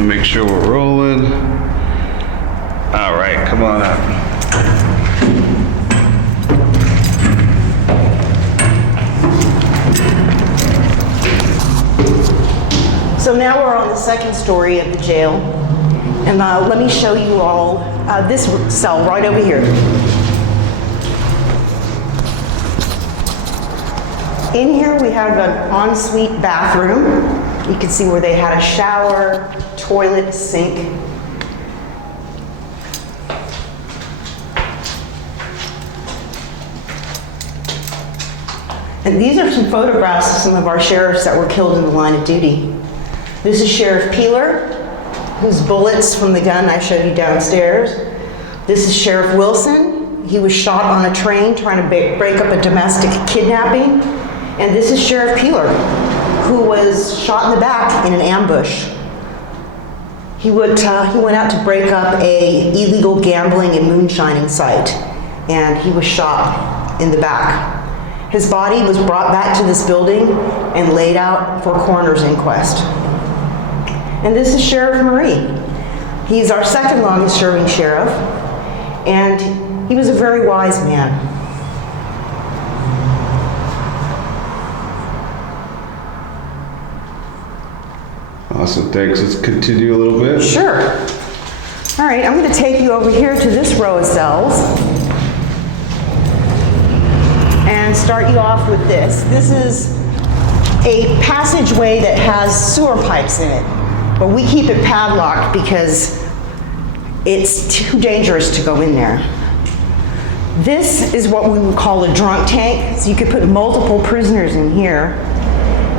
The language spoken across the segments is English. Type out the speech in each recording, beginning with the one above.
Make sure we're rolling. All right, come on up. So now we're on the second story of the jail. And let me show you all this cell right over here. In here we have an ensuite bathroom. You can see where they had a shower, toilet, sink. And these are some photographs of some of our sheriffs that were killed in the line of duty. This is Sheriff Peeler, whose bullets from the gun I showed you downstairs. This is Sheriff Wilson. He was shot on a train trying to break up a domestic kidnapping. And this is Sheriff Peeler, who was shot in the back in an ambush. He went out to break up a illegal gambling and moonshining site, and he was shot in the back. His body was brought back to this building and laid out for a coroner's inquest. And this is Sheriff Murray. He's our second longest serving sheriff, and he was a very wise man. Awesome, thanks. Let's continue a little bit. Sure. All right, I'm going to take you over here to this row of cells and start you off with this. This is a passageway that has sewer pipes in it, but we keep it padlocked because it's too dangerous to go in there. This is what we would call a drunk tank, so you could put multiple prisoners in here.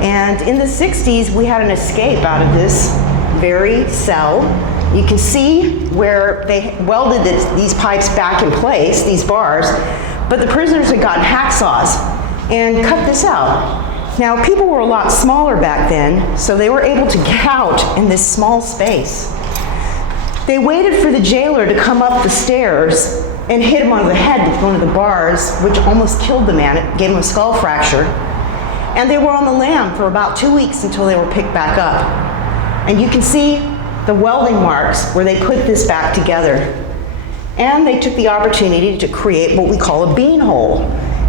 And in the 60s, we had an escape out of this very cell. You can see where they welded these pipes back in place, these bars, but the prisoners had gotten hacksaws and cut this out. Now, people were a lot smaller back then, so they were able to get out in this small space. They waited for the jailer to come up the stairs and hit him on the head with one of the bars, which almost killed the man. It gave him a skull fracture. And they were on the lam for about 2 weeks until they were picked back up. And you can see the welding marks where they put this back together. And they took the opportunity to create what we call a bean hole.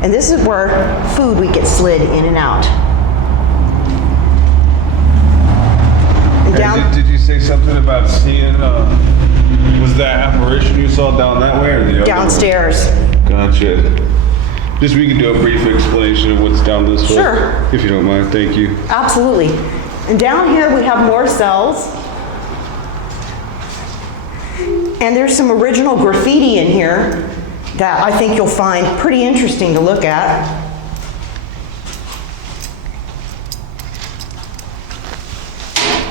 And this is where food would get slid in and out. And down, did you say something about seeing, was that apparition you saw down that way or the other downstairs. way? Gotcha. Just we can do a brief explanation of what's down this way. Sure. If you don't mind, thank you. Absolutely. And down here we have more cells. And there's some original graffiti in here that I think you'll find pretty interesting to look at.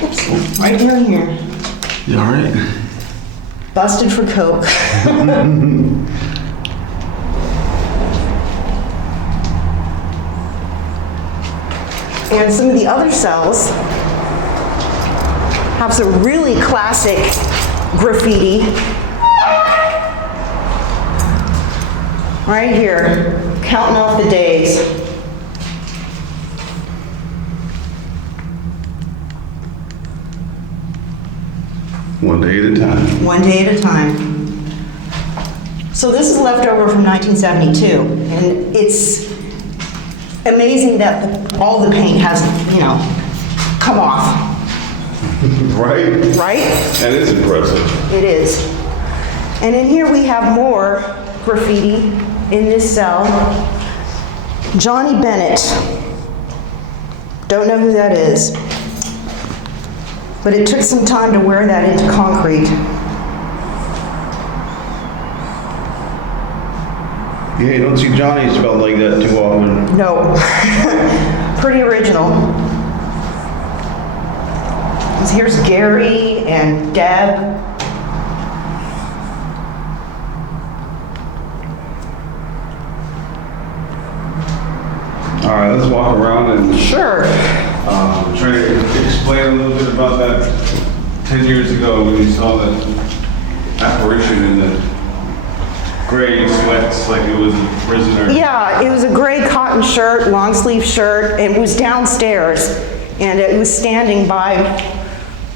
Oops, right here and here. You all right? Busted for coke. And some of the other cells have some really classic graffiti. Right here, counting off the days. One day at a time. One day at a time. So this is leftover from 1972, and it's amazing that all the paint hasn't, come off. Right? Right? That is impressive. It is. And in here we have more graffiti in this cell. Johnny Bennett. Don't know who that is. But it took some time to wear that into concrete. Yeah, you don't see Johnny spelled like that too often. No. Pretty original. Here's Gary and Deb. All right, let's walk around and Sure. try to explain a little bit about that 10 years ago when you saw that apparition in the gray sweats like it was a prisoner. Yeah, it was a gray cotton shirt, long sleeve shirt, and it was downstairs, and it was standing by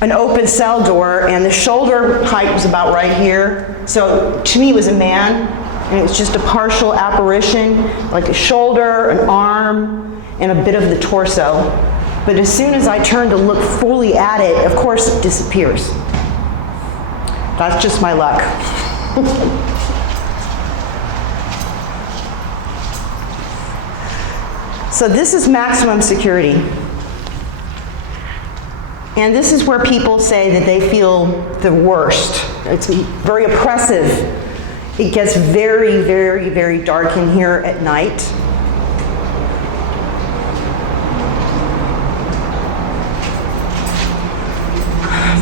an open cell door, and the shoulder height was about right here. So to me, it was a man, and it was just a partial apparition, like a shoulder, an arm, and a bit of the torso. But as soon as I turned to look fully at it, of course, it disappears. That's just my luck. So this is maximum security. And this is where people say that they feel the worst. It's very oppressive. It gets very, very, very dark in here at night.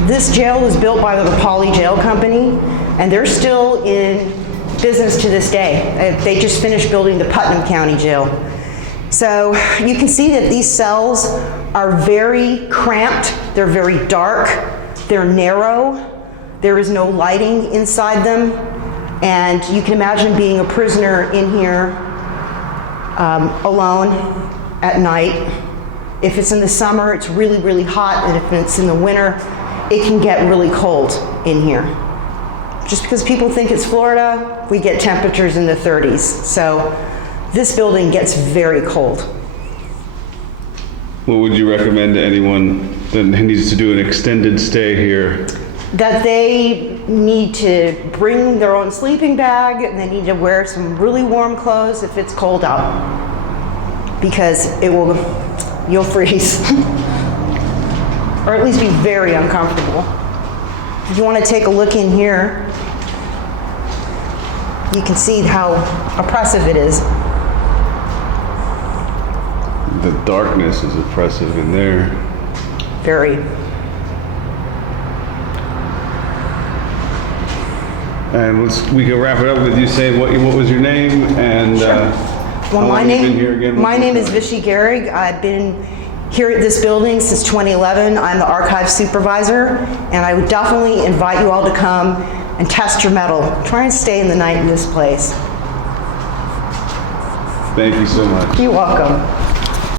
This jail was built by the Pauley Jail Company, and they're still in business to this day. They just finished building the Putnam County Jail. So you can see that these cells are very cramped, they're very dark, they're narrow, there is no lighting inside them, and you can imagine being a prisoner in here alone at night. If it's in the summer, it's really, really hot, and if it's in the winter, it can get really cold in here. Just because people think it's Florida, we get temperatures in the 30s. So this building gets very cold. What would you recommend to anyone that needs to do an extended stay here? That they need to bring their own sleeping bag, and they need to wear some really warm clothes if it's cold out, because you'll freeze. Or at least be very uncomfortable. If you want to take a look in here, you can see how oppressive it is. The darkness is oppressive in there. Very. And we can wrap it up with you saying what was your name and Well, how long you been here again? my name is Vichy Gehrig. I've been here at this building since 2011. I'm the archive supervisor, and I would definitely invite you all to come and test your metal. Try and stay in the night in this place. Thank you so much. You're welcome.